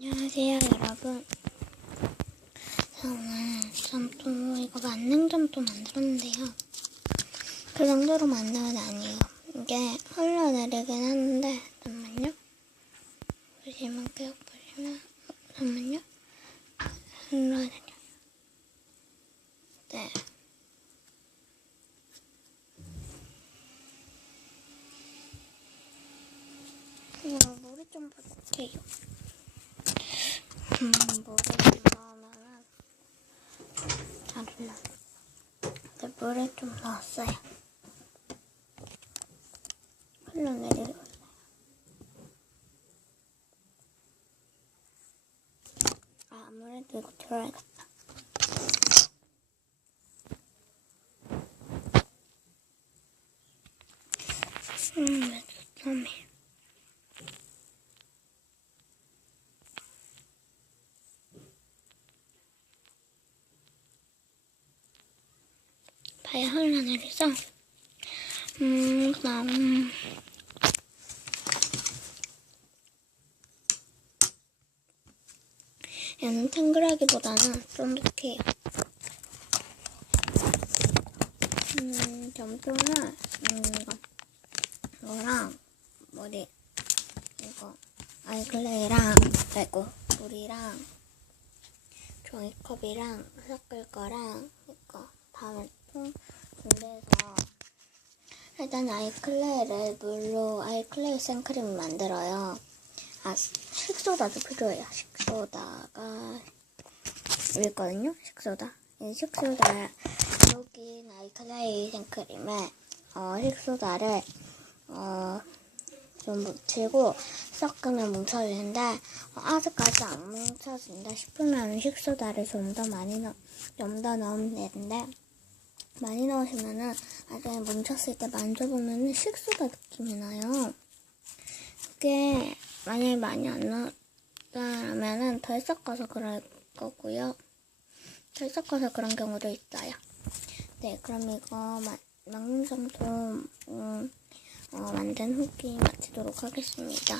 안녕하세요 여러분. 저는 점토 이거 만능 점토 만들었는데요. 그 정도로 건 아니에요. 이게 흘러내리긴 하는데 잠깐만요. 보시면 계속 보시면 어, 잠깐만요. 흘러내려 네. 이거 물을 좀 부을게요 음, 물을 좀 넣으면은 잘 흘러. 근데 물을 좀 넣었어요. 흘러내리고 있어요. 아, 아무래도 이거 들어야겠다. 음, 매주 땀이. 봐야 흘러내려서 음 그다음 얘는 탱글하기보다는 쫀득해요 음 점토는 음 이거 이거랑 머리 이거 아이클레이랑 아이고 물이랑 종이컵이랑 섞을 거랑 이거 다음 에통 준비해서 일단 아이클레이를 물로 아이클레이 생크림을 만들어요. 아 식소다도 필요해요. 식소다가 여기 있거든요. 식소다. 이 식소다 여기 아이클레이 생크림에 어, 식소다를 어, 좀 묻히고 섞으면 뭉쳐지는데 어, 아직까지 안 뭉쳐진다 싶으면 식소다를 좀 더 많이 넣, 좀더 넣으면 되는데 많이 넣으시면은 나중에 뭉쳤을 때 만져보면은 식소다 느낌이 나요. 그게 만약에 많이 안 넣었다면은 덜 섞어서 그럴 거고요. 덜 섞어서 그런 경우도 있어요. 네, 그럼 이거 막능점토 음, 어, 만든 후기 마치도록 하겠습니다.